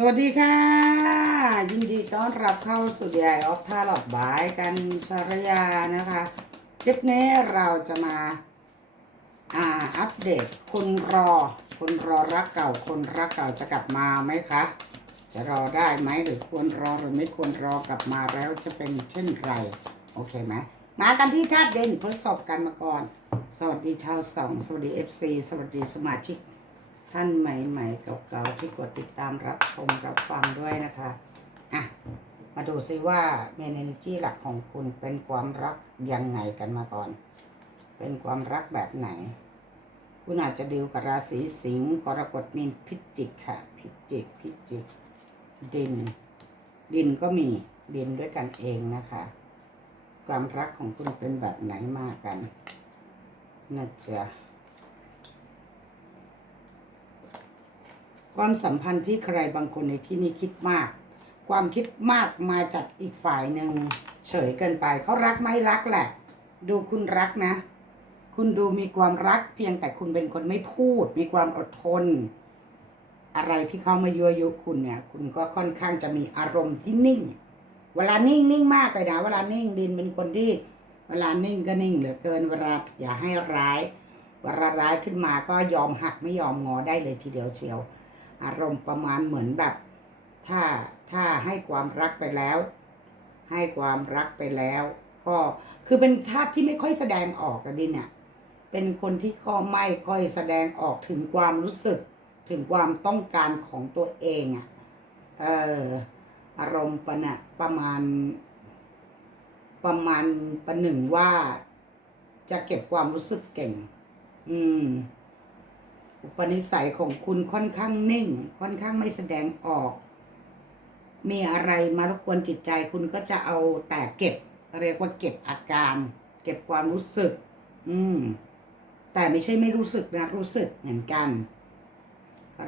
สวัสดีค่ะ ยินดีต้อนรับเข้าสู่ดีไอออฟท่าหลอดบายกันชารยานะคะ คลิปนี้เราจะมาอ่าอัปเดตคนรอ คนรอรักเก่า คนรักเก่าจะกลับมาไหมคะ จะรอได้ไหมหรือควรรอหรือไม่ควรรอกลับมาแล้วจะเป็นเช่นไร โอเคไหมมากันที่ธาตุเด่นทดสอบกันมาก่อน สวัสดีชาวสองสวัสดีเอฟซีสวัสดีสมาชิก ท่านใหม่ๆเก่าๆที่กดติดตามรับชมรับฟังด้วยนะคะอะมาดูซิว่าเมนเนจีหลักของคุณเป็นความรักยังไงกันมาก่อน เป็นความรักแบบไหน คุณอาจจะดิวกับราศีสิงห์กรกฎมีนพิจิกค่ะ พิจิกพิจิก ดิน ดินก็มีดินด้วยกันเองนะคะ ความรักของคุณเป็นแบบไหนมากันน่าจะ ความสัมพันธ์ที่ใครบางคนในที่นี้คิดมาก ความคิดมากมาจากอีกฝ่ายหนึ่งเฉยเกินไปเขารักไม่รักแหละ ดูคุณรักนะ คุณดูมีความรักเพียงแต่คุณเป็นคนไม่พูด มีความอดทน อะไรที่เขามายั่วยุคุณเนี่ย คุณก็ค่อนข้างจะมีอารมณ์ที่นิ่ง เวลานิ่งนิ่งมากเลยนะเวลานิ่งดินเป็นคนที่เวลานิ่งก็นิ่งเหลือเกินเวลาอย่าให้ร้าย เวลาร้ายขึ้นมาก็ยอมหักไม่ยอมงอได้เลยทีเดียวเชียว อารมณ์ประมาณเหมือนแบบ ถ้าถ้าให้ความรักไปแล้ว ให้ความรักไปแล้ว ก็คือเป็นธาตุที่ไม่ค่อยแสดงออกนะดิเนี่ย เป็นคนที่ก็ไม่ค่อยแสดงออกถึงความรู้สึก ถึงความต้องการของตัวเองอะ่ะเอออารมณ์ประนะประมาณ ประมาณประหนึ่งว่าจะเก็บความรู้สึกเก่ง อืม อุปนิสัยของคุณค่อนข้างนิ่ง ค่อนข้างไม่แสดงออก มีอะไรมารบกวนจิตใจคุณก็จะเอาแต่เก็บ เรียกว่าเก็บอาการ เก็บความรู้สึก อืม แต่ไม่ใช่ไม่รู้สึกนะรู้สึกเหมือนกัน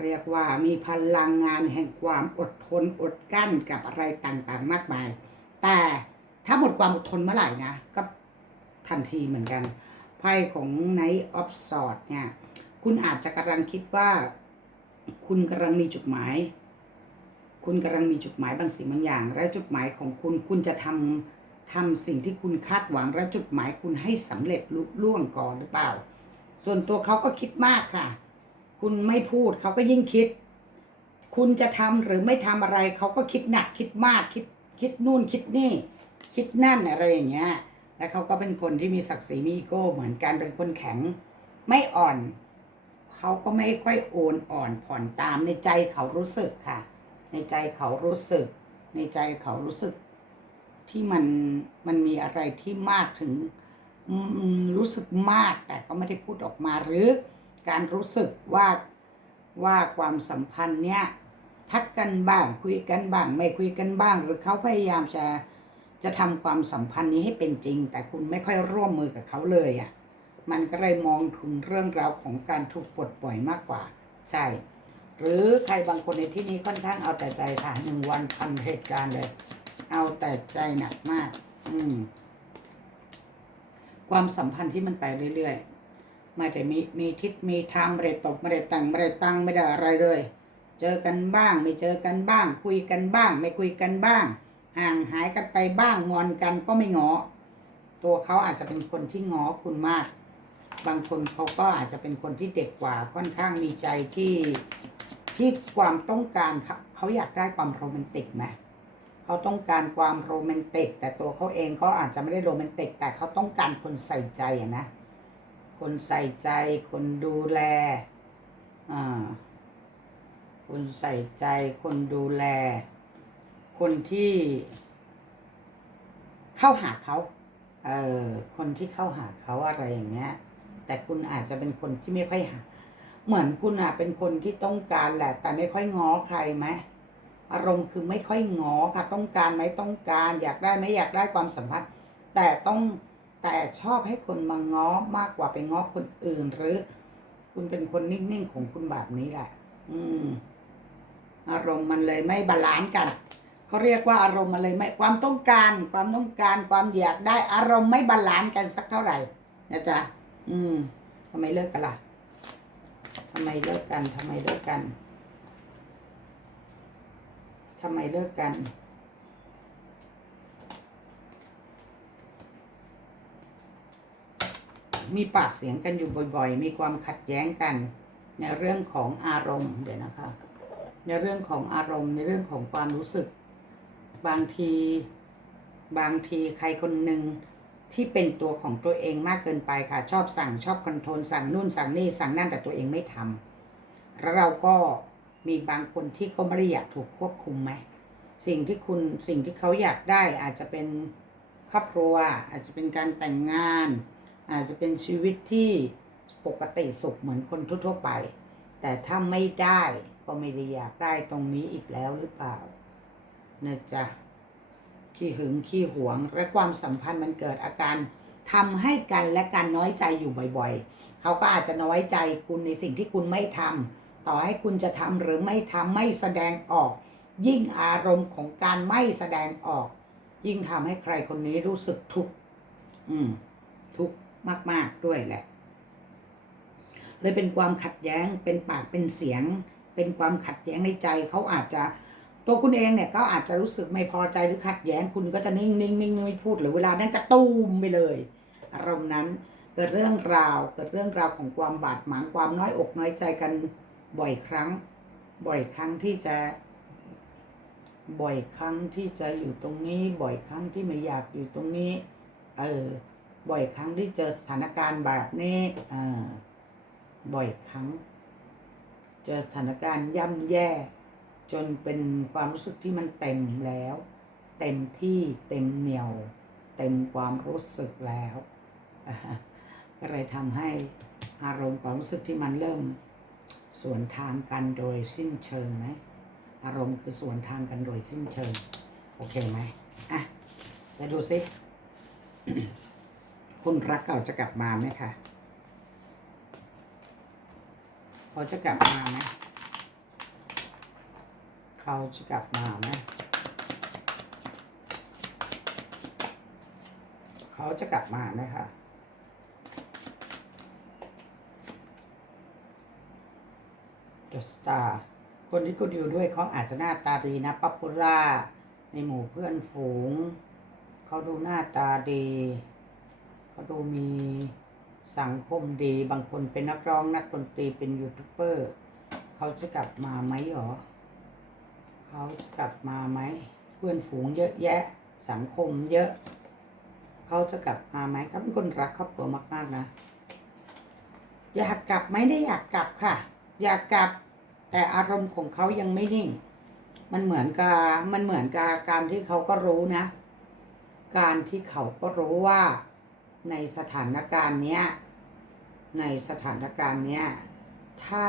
เรียกว่ามีพลังงานแห่งความอดทนอดกั้นกับอะไรต่างๆ มากมาย แต่ถ้าหมดความอดทนเมื่อไหร่นะ ก็ทันทีเหมือนกันไพ่ของ Knight of Swords เนี่ย คุณอาจจะกำลังคิดว่า คุณกำลังมีจุดหมาย คุณกำลังมีจุดหมายบางสิ่งบางอย่าง และจุดหมายของคุณคุณจะทำทำสิ่งที่คุณคาดหวังและจุดหมายคุณให้สำเร็จลุล่วงก่อนหรือเปล่า ส่วนตัวเขาก็คิดมากค่ะ คุณไม่พูดเขาก็ยิ่งคิด คุณจะทำหรือไม่ทำอะไรเขาก็คิดหนักคิดมากคิดคิดนู่นคิดนี่ คิดนั่นอะไรอย่างเงี้ย แล้วเขาก็เป็นคนที่มีศักดิ์ศรีมีอีโก้เหมือนกันเป็นคนแข็งไม่อ่อน เขาก็ไม่ค่อยโอนอ่อนผ่อนตามในใจเขารู้สึกค่ะ ในใจเขารู้สึก ในใจเขารู้สึก ที่มันมันมีอะไรที่มากถึงรู้สึกมากแต่ก็ไม่ได้พูดออกมาหรือการรู้สึกว่าว่าความสัมพันธ์เนี้ยทักกันบ้างคุยกันบ้าง ไม่คุยกันบ้าง หรือเขาพยายามจะจะทำความสัมพันธ์นี้ให้เป็นจริง แต่คุณไม่ค่อยร่วมมือกับเขาเลยอะ มันก็เลยมองถึงเรื่องราวของการถูกปลดปล่อยมากกว่า ใช่ หรือใครบางคนในที่นี้ค่อนข้างเอาแต่ใจค่ะหนึ่งวันพันเหตุการณ์เลย เอาแต่ใจหนักมาก อืม ความสัมพันธ์ที่มันไปเรื่อยๆไม่ได้มีมีทิศมีทางไม่ได้ตกไม่ได้แต่งไม่ได้ตั้งไม่ได้อะไรเลย เจอกันบ้าง ไม่เจอกันบ้าง คุยกันบ้าง ไม่คุยกันบ้างห่างหายกันไปบ้างงอนกันก็ไม่งอ ตัวเขาอาจจะเป็นคนที่งอคุณมาก บางคนเขาก็อาจจะเป็นคนที่เด็กกว่าค่อนข้างมีใจที่ที่ความต้องการเขาเขาอยากได้ความโรแมนติกไหมเขาต้องการความโรแมนติก แต่ตัวเขาเองก็อาจจะไม่ได้โรแมนติก แต่เขาต้องการคนใส่ใจอะนะคนใส่ใจ คนดูแลอ่าคนใส่ใจ คนดูแล คนที่เข้าหาเขาเออคนที่เข้าหาเขาอะไรอย่างเงี้ย แต่คุณอาจจะเป็นคนที่ไม่ค่อยหาเหมือนคุณอะเป็นคนที่ต้องการแหละ แต่ไม่ค่อยง้อใครไหมอารมณ์คือไม่ค่อยง้อค่ะ ต้องการไหมต้องการ อยากได้ไหมอยากได้ความสัมพันธ์แต่ต้องแต่ชอบให้คนมาง้อมากกว่าไปง้อคนอื่น หรือ คุณเป็นคนนิ่งๆของคุณแบบนี้แหละ อืม อารมณ์มันเลยไม่บาลานซ์กันเขาเรียกว่าอารมณ์มันเลยไม่ความต้องการ ความต้องการความอยากได้อารมณ์ไม่บาลานซ์กันสักเท่าไหร่นะจ๊ะ อืมทำไมเลิกกันล่ะทำไมเลิกกันทำไมเลิกกันทำไมเลิกกันมีปากเสียงกันอยู่บ่อย ๆ มีความขัดแย้งกัน ในเรื่องของอารมณ์เดี๋ยวนะคะ ในเรื่องของอารมณ์ในเรื่องของความรู้สึก บางที บางทีใครคนหนึ่ง ที่เป็นตัวของตัวเองมากเกินไปค่ะ ชอบสั่งชอบคอนโทรลสั่งนู่นสั่งนี่สั่งนั่นแต่ตัวเองไม่ทำแล้วเราก็มีบางคนที่เขาไม่ได้อยากถูกควบคุมไหมสิ่งที่คุณสิ่งที่เขาอยากได้อาจจะเป็นครอบครัว อาจจะเป็นการแต่งงาน อาจจะเป็นชีวิตที่ปกติสุขเหมือนคนทั่วๆไป แต่ถ้าไม่ได้ก็ไม่ได้อยากได้ตรงนี้อีกแล้วหรือเปล่านะจ๊ะ ขี้หึงขี้หวง และความสัมพันธ์มันเกิดอาการทำให้กันและกันน้อยใจอยู่บ่อยๆ เขาก็อาจจะน้อยใจคุณในสิ่งที่คุณไม่ทำต่อให้คุณจะทำหรือไม่ทำไม่แสดงออก ยิ่งอารมณ์ของการไม่แสดงออก ยิ่งทำให้ใครคนนี้รู้สึกทุกข์อืม ทุกข์มาก ๆด้วยแหละ เลยเป็นความขัดแย้งเป็นปากเป็นเสียง เป็นความขัดแย้งในใจเขาอาจจะ ตัวคุณเองเนี่ยก็อาจจะรู้สึกไม่พอใจหรือขัดแย้งคุณก็จะนิ่งนิ่งนิ่งไม่พูดหรือเวลานั้นจะตูมไปเลย อารมณ์นั้นเกิดเรื่องราวเกิดเรื่องราวของความบาดหมางความน้อยอกน้อยใจกันบ่อยครั้ง บ่อยครั้งที่จะ บ่อยครั้งที่จะอยู่ตรงนี้ บ่อยครั้งที่ไม่อยากอยู่ตรงนี้ เออ บ่อยครั้งที่เจอสถานการณ์แบบนี้อ่าบ่อยครั้ง เจอสถานการณ์ย่ำแย่ จนเป็นความรู้สึกที่มันเต็มแล้ว เต็มที่เต็มเหนียว เต็มความรู้สึกแล้วก็เลยทำให้อารมณ์ความรู้สึกที่มันเริ่มสวนทางกันโดยสิ้นเชิงไหมอารมณ์คือสวนทางกันโดยสิ้นเชิง โอเคไหมอะจะดูสิคุณรักเก่าจะกลับมาไหมคะเขาจะกลับมาไหม เขาจะกลับมาไหมเขาจะกลับมาไหมคะ The Star คนที่คุณอยู่ด้วยเขาอาจจะหน้าตาดีนะป๊อปปูล่าในหมู่เพื่อนฝูง เขาดูหน้าตาดี เขาดูมีสังคมดี บางคนเป็นนักร้องนักดนตรีเป็นยูทูบเบอร์ เขาจะกลับมาไหมหรอ เขาจะกลับมาไหมเพื่อนฝูงเยอะแยะสังคมเยอะ เขาจะกลับมาไหมเขาเป็นคนรักครอบครัวมาก ๆ นะ อยากกลับไหมได้อยากกลับค่ะ อยากกลับแต่อารมณ์ของเขายังไม่นิ่ง มันเหมือนกับมันเหมือนกับการที่เขาก็รู้นะ การที่เขาก็รู้ว่าในสถานการณ์เนี้ยในสถานการณ์เนี้ยถ้า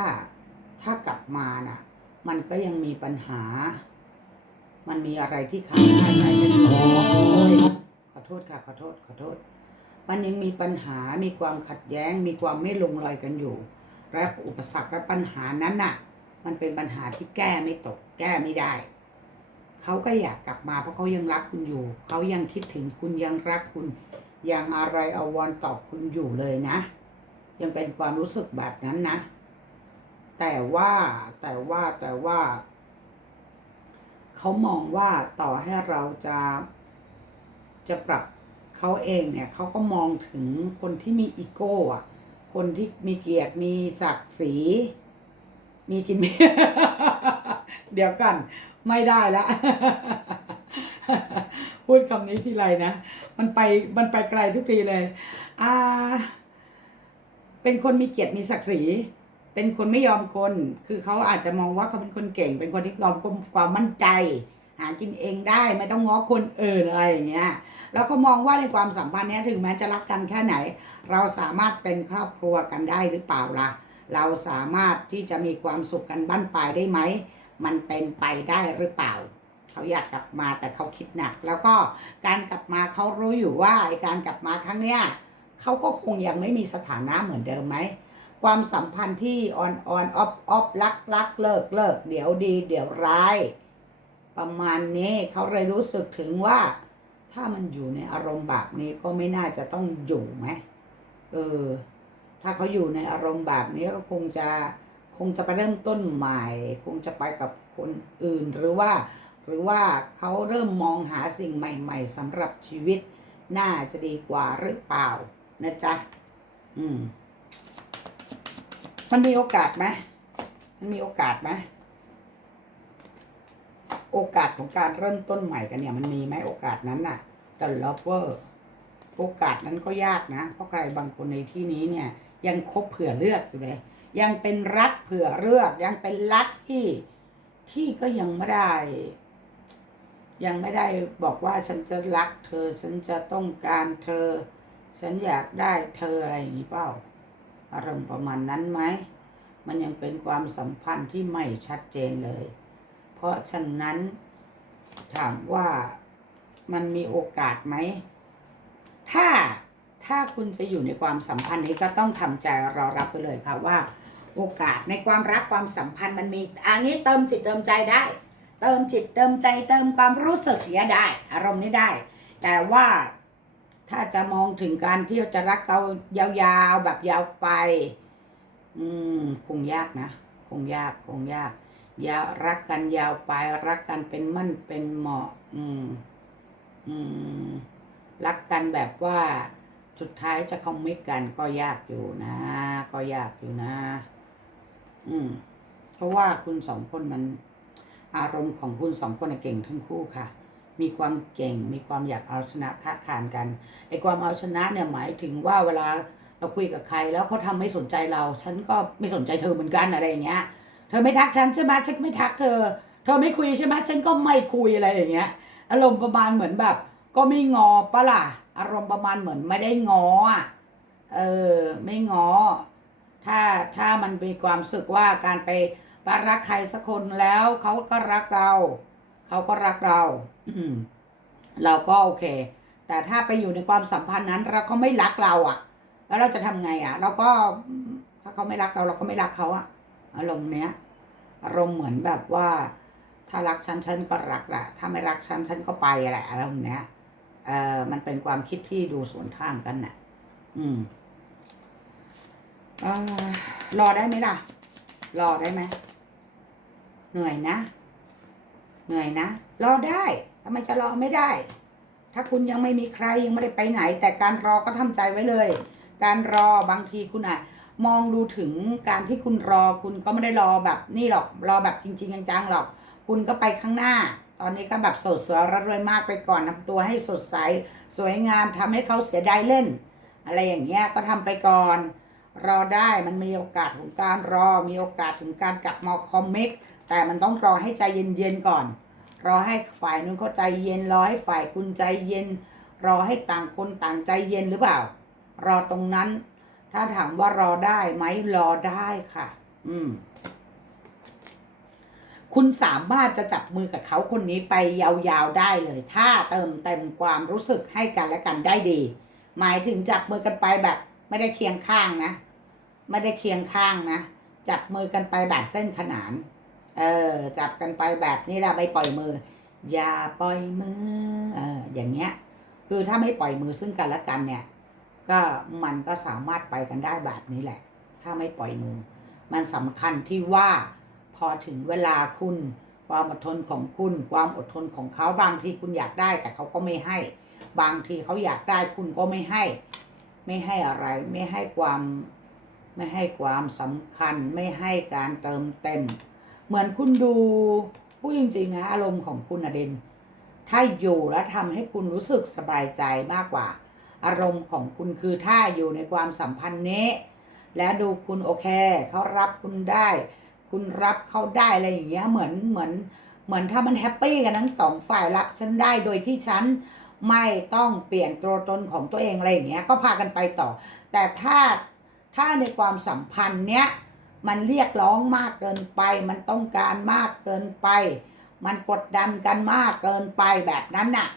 ถ้ากลับมาน่ะ มันก็ยังมีปัญหา มันมีอะไรที่ค้างคาใจกันอยู่ขอโทษค่ะขอโทษขอโทษ มันยังมีปัญหา มีความขัดแย้ง มีความไม่ลงรอยกันอยู่ และอุปสรรคและปัญหานั้นน่ะ มันเป็นปัญหาที่แก้ไม่ตก แก้ไม่ได้ เขาก็อยากกลับมาเพราะเขายังรักคุณอยู่ เขายังคิดถึงคุณยังรักคุณ ยังอะไรเอาวอนตอบคุณอยู่เลยนะ ยังเป็นความรู้สึกแบบนั้นนะ แต่ว่าแต่ว่าแต่ว่า เขามองว่าต่อให้เราจะจะปรับเขาเองเนี่ยเขาก็มองถึงคนที่มีอีโก้อะคนที่มีเกียรติมีศักดิ์ศรีมีกินมีเดี๋ยวกัน ไม่ได้ละพูดคำนี้ทีไรนะ มันไปมันไปไกลทุกทีเลย อ่า เป็นคนมีเกียรติมีศักดิ์ศรี เป็นคนไม่ยอมคน คือเขาอาจจะมองว่าเขาเป็นคนเก่ง เป็นคนที่ยอมความมั่นใจ หากินเองได้ไม่ต้องง้อคนอื่นอะไรอย่างเงี้ย แล้วก็มองว่าในความสัมพันธ์นี้ถึงแม้จะรักกันแค่ไหน เราสามารถเป็นครอบครัวกันได้หรือเปล่าล่ะ เราสามารถที่จะมีความสุขกันบ้านปลายได้ไหม มันเป็นไปได้หรือเปล่า เขาอยากกลับมาแต่เขาคิดหนัก แล้วก็การกลับมาเขารู้อยู่ว่าไอ้การกลับมาครั้งเนี้ยเขาก็คงยังไม่มีสถานะเหมือนเดิมไหม ความสัมพันธ์ที่ออนออนออฟออฟลักลักเลิกเลิกเดี๋ยวดีเดี๋ยวร้าย ประมาณนี้เขาเลยรู้สึกถึงว่า ถ้ามันอยู่ในอารมณ์แบบนี้ก็ไม่น่าจะต้องอยู่ไหมเออ ถ้าเขาอยู่ในอารมณ์แบบนี้ก็คงจะคงจะไปเริ่มต้นใหม่ คงจะไปกับคนอื่นหรือว่า หรือว่าเขาเริ่มมองหาสิ่งใหม่ ๆสำหรับชีวิต น่าจะดีกว่าหรือเปล่านะจ๊ะอืม มันมีโอกาสไหมมันมีโอกาสไหมโอกาสของการเริ่มต้นใหม่กันเนี่ย มันมีไหมโอกาสนั้นน่ะ The Lover โอกาสนั้นก็ยากนะ เพราะใครบางคนในที่นี้เนี่ย ยังคบเผื่อเลือกอยู่เลย ยังเป็นรักเผื่อเลือกยังเป็นรักที่ที่ก็ยังไม่ได้ ยังไม่ได้บอกว่าฉันจะรักเธอ ฉันจะต้องการเธอ ฉันอยากได้เธออะไรอย่างนี้เปล่า อารมณ์ประมาณนั้นไหม มันยังเป็นความสัมพันธ์ที่ไม่ชัดเจนเลย เพราะฉะนั้นถามว่ามันมีโอกาสไหม ถ้าถ้าคุณจะอยู่ในความสัมพันธ์นี้ก็ต้องทำใจรอรับไปเลยค่ะว่า โอกาสในความรักความสัมพันธ์มันมีอันนี้เติมจิตเติมใจได้ เติมจิตเติมใจเติมความรู้สึกเสียได้ อารมณ์นี้ได้ แต่ว่า ถ้าจะมองถึงการเที่ยวจะรักเขายาวๆแบบยาวไป อืม คงยากนะ คงยาก คงยากอยารักกันยาวไป รักกันเป็นมั่นเป็นเหมาะ อืม อืม รักกันแบบว่าสุดท้ายจะคอมมิตกันก็ยากอยู่นะ ก็ยากอยู่นะ อืม เพราะว่าคุณสองคนมัน อารมณ์ของคุณสองคนเก่งทั้งคู่ค่ะ มีความเก่ง มีความอยากเอาชนะค้าขานกันไอ้ความเอาชนะเนี่ยหมายถึงว่าเวลาเราคุยกับใครแล้วเขาทำไม่สนใจเรา ฉันก็ไม่สนใจเธอเหมือนกันอะไรอย่างเงี้ย เธอไม่ทักฉันใช่ไหมฉันไม่ทักเธอ เธอไม่คุยใช่ไหมฉันก็ไม่คุยอะไรอย่างเงี้ย อารมณ์ประมาณเหมือนแบบ ก็ไม่งอปะล่ะ อารมณ์ประมาณเหมือนไม่ได้งออะ เออ ไม่งอ ถ้าถ้ามันมีความรู้สึกว่าการไปไปรักใครสักคนแล้วเขาก็รักเรา เขาก็รักเราเราก็โอเค แต่ถ้าไปอยู่ในความสัมพันธ์นั้นเราไม่รักเราอะ แล้วเราจะทำไงอะ เราก็ถ้าเขาไม่รักเราเราก็ไม่รักเขาอะ อารมณ์เนี้ย อารมณ์เหมือนแบบว่า ถ้ารักฉันฉันก็รักแหละถ้าไม่รักฉันฉันก็ไปแหละอารมณ์เนี้ยเอ่อมันเป็นความคิดที่ดูสวนทางกันน่ะ อืมเออรอได้ไหมล่ะ รอได้ไหม เหนื่อยนะ เหนื่อยนะ รอได้ทำไมจะรอไม่ได้ ถ้าคุณยังไม่มีใครยังไม่ได้ไปไหน แต่การรอก็ทำใจไว้เลย การรอบางทีคุณอะมองดูถึงการที่คุณรอคุณก็ไม่ได้รอแบบนี่หรอกรอแบบจริง ๆ จังๆหรอก คุณก็ไปข้างหน้า ตอนนี้ก็แบบสดสวยระรวยมากไปก่อนทำตัวให้สดใสสวยงามทำให้เขาเสียดายเล่น อะไรอย่างเงี้ยก็ทำไปก่อน รอได้มันมีโอกาสของการรอมีโอกาสถึงการกลับมาคอมเมิก แต่มันต้องรอให้ใจเย็นๆก่อน รอให้ฝ่ายนู้นเขาใจเย็น รอให้ฝ่ายคุณใจเย็น รอให้ต่างคนต่างใจเย็นหรือเปล่า รอตรงนั้น ถ้าถามว่ารอได้ไหมรอได้ค่ะ อืม คุณสามารถจะจับมือกับเขาคนนี้ไปยาวๆได้เลย ถ้าเติมเต็มความรู้สึกให้กันและกันได้ดี หมายถึงจับมือกันไปแบบ ไม่ได้เคียงข้างนะ ไม่ได้เคียงข้างนะ จับมือกันไปแบบเส้นขนาน เออ จับกันไปแบบนี้แหละไม่ปล่อยมือ อย่าปล่อยมือ เออ อย่างเงี้ย คือถ้าไม่ปล่อยมือซึ่งกันและกันเนี่ย ก็มันก็สามารถไปกันได้แบบนี้แหละ ถ้าไม่ปล่อยมือ มันสำคัญที่ว่าพอถึงเวลาคุณ ความอดทนของคุณ ความอดทนของเขาบางทีคุณอยากได้ แต่เขาก็ไม่ให้ บางทีเขาอยากได้คุณก็ไม่ให้ ไม่ให้อะไร ไม่ให้ความ ไม่ให้ความสำคัญ ไม่ให้การเติมเต็ม เหมือนคุณดูพูดจริงๆนะอารมณ์ของคุณอเดนถ้าอยู่แล้วทำให้คุณรู้สึกสบายใจมากกว่า อารมณ์ของคุณคือถ้าอยู่ในความสัมพันธ์นี้ และดูคุณโอเคเขารับคุณได้ คุณรับเขาได้อะไรอย่างเงี้ยเหมือนเหมือนเหมือนถ้ามันแฮปปี้กันทั้งสองฝ่ายรับฉันได้โดยที่ฉันไม่ต้องเปลี่ยนตัวตนของตัวเองอะไรอย่างเงี้ยก็พากันไปต่อ แต่ถ้าถ้าในความสัมพันธ์เนี้ย มันเรียกร้องมากเกินไป มันต้องการมากเกินไป มันกดดันกันมากเกินไปแบบนั้นน่ะ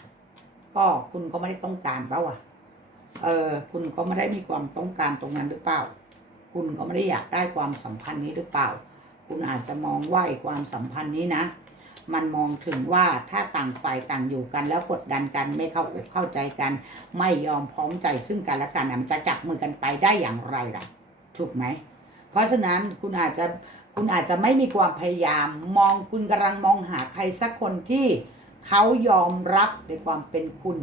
ก็คุณก็ไม่ได้ต้องการเปล่าวะเออคุณก็ไม่ได้มีความต้องการตรงนั้นหรือเปล่า คุณก็ไม่ได้อยากได้ความสัมพันธ์นี้หรือเปล่า คุณอาจจะมองว่าไอ้ความสัมพันธ์นี้นะ มันมองถึงว่าถ้าต่างฝ่ายต่างอยู่กัน แล้วกดดันกันไม่เข้าอกเข้าใจกัน ไม่ยอมพร้อมใจซึ่งกันและกันนะมันจะจับมือกันไปได้อย่างไรล่ะ ถูกไหม เพราะฉะนั้นคุณอาจจะคุณอาจจะไม่มีความพยายาม มองคุณกำลังมองหาใครสักคนที่เขายอมรับในความเป็นคุณ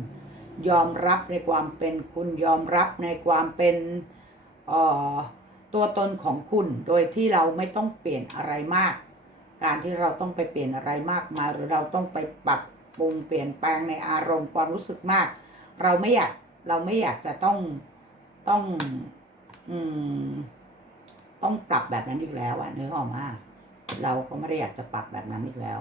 ยอมรับในความเป็นคุณ ยอมรับในความเป็นตัวตนของคุณ โดยที่เราไม่ต้องเปลี่ยนอะไรมาก การที่เราต้องไปเปลี่ยนอะไรมากมายหรือเราต้องไปปรับปรุงเปลี่ยนแปลงในอารมณ์ความรู้สึกมาก เราไม่อยากเราไม่อยากจะต้องต้อง อืม ต้องปรับแบบนั้นอีกแล้วอะนึกออกมาเราก็ไม่ได้อยากจะปรับแบบนั้นอีกแล้ว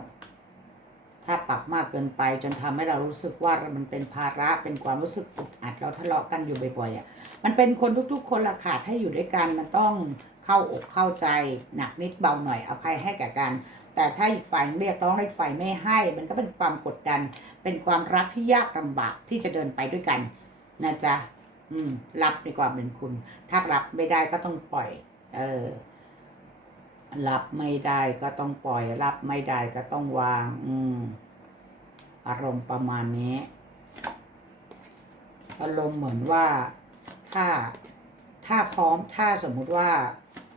ถ้าปรับมากเกินไปจนทำให้เรารู้สึกว่ามันเป็นภาระเป็นความรู้สึกอึดอัดเราทะเลาะกันอยู่บ่อยๆอะมันเป็นคนทุก ๆ คนละขาดให้อยู่ด้วยกันมันต้องเข้าอกเข้าใจหนักนิดเบาหน่อยอภัยให้แก่กันแต่ถ้าอีกฝ่ายเรียกร้องอีกฝ่ายไม่ให้ มันก็เป็นความกดดัน เป็นความรักที่ยากลำบากที่จะเดินไปด้วยกันนะจ๊ะ อืม รับในความเป็นคุณ ถ้ารับไม่ได้ก็ต้องปล่อย เออรับไม่ได้ก็ต้องปล่อย รับไม่ได้ก็ต้องวาง อืม อารมณ์ประมาณนี้ อารมณ์เหมือนว่าถ้าถ้าพร้อมถ้าสมมุติว่า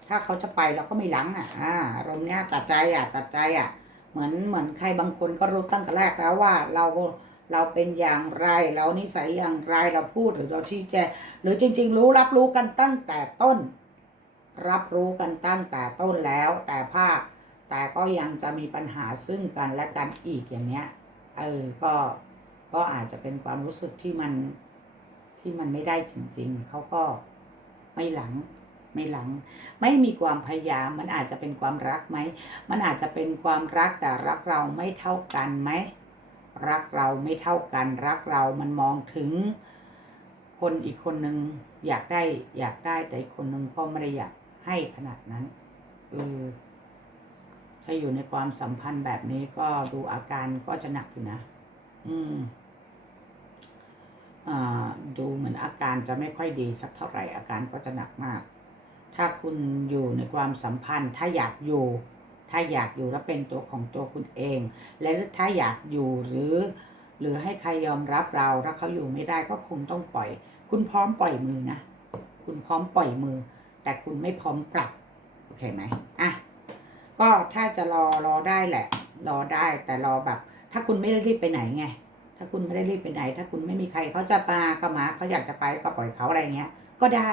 ถ้าเขาจะไปเราก็ไม่หลังอะอาอารมณ์เนี้ยตัดใจอะตัดใจอะ เหมือนเหมือนใครบางคนก็รู้ตั้งแต่แรกแล้วว่า เราเราเป็นอย่างไร เรานิสัยอย่างไรเราพูดหรือเราชี้แจงหรือจริง ๆ รู้รับรู้กันตั้งแต่ต้น รับรู้กันตั้งแต่ต้นแล้ว แต่ภาคแต่ก็ยังจะมีปัญหาซึ่งกันและกันอีกอย่างเนี้ยเออก็ก็อาจจะเป็นความรู้สึกที่มันที่มันไม่ได้จริง ๆเขาก็ไม่หลังไม่หลัง ไม่มีความพยายามมันอาจจะเป็นความรักไหมมันอาจจะเป็นความรักแต่รักเราไม่เท่ากันไหมรักเราไม่เท่ากันรักเรามันมองถึง คนอีกคนหนึ่งอยากได้อยากได้แต่อีกคนหนึ่งก็ไม่ได้อยาก ให้ขนาดนั้นเออถ้าอยู่ในความสัมพันธ์แบบนี้ก็ดูอาการก็จะหนักอยู่นะ อืมอ่าดูเหมือนอาการจะไม่ค่อยดีสักเท่าไหร่อาการก็จะหนักมาก ถ้าคุณอยู่ในความสัมพันธ์ ถ้าอยากอยู่ ถ้าอยากอยู่แล้วเป็นตัวของตัวคุณเอง และถ้าอยากอยู่หรือ หรือให้ใครยอมรับเราถ้าเขาอยู่ไม่ได้ก็คงต้องปล่อย คุณพร้อมปล่อยมือนะ คุณพร้อมปล่อยมือ แต่คุณไม่พร้อมปรับ โอเคไหมอะก็ถ้าจะรอรอได้แหละ รอได้แต่รอแบบ ถ้าคุณไม่ได้รีบไปไหนไง ถ้าคุณไม่ได้รีบไปไหน ถ้าคุณไม่มีใครเขาจะมาก็มาเขาอยากจะไปก็ปล่อยเขาอะไรเงี้ย ก็ได้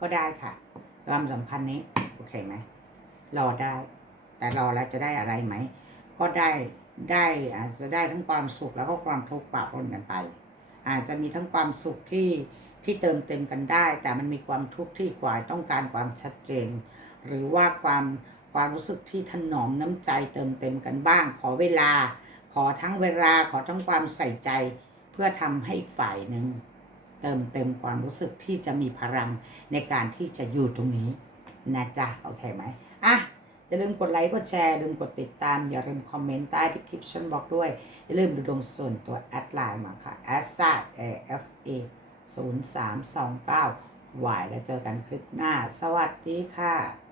ก็ได้ค่ะความสัมพันธ์นี้โอเคไหมรอได้ แต่รอแล้วจะได้อะไรไหมก็ได้ได้อาจจะได้ทั้งความสุขแล้วก็ความทุกข์ปะปนกันไป อาจจะมีทั้งความสุขที่ ที่เติมเต็มกันได้ แต่มันมีความทุกข์ที่กว่าต้องการความชัดเจน หรือว่าความความรู้สึกที่ถนอมน้ำใจเติมเต็มกันบ้าง ขอเวลา ขอทั้งเวลาขอทั้งความใส่ใจ เพื่อทำให้อีกฝ่ายหนึ่งเติมเต็มความรู้สึกที่จะมีพลังในการที่จะอยู่ตรงนี้นะจ๊ะโอเคไหมอะอย่าลืมกดไลค์กดแชร์อย่าลืมกดติดตาม อย่าลืมคอมเมนต์ใต้ที่คลิปฉันบอกด้วย อย่าลืมดูดวงส่วนตัวแอดไลน์มาค่ะ a s a a f a 0 3 2 9 y แล้วเจอกันคลิปหน้า สวัสดีค่ะ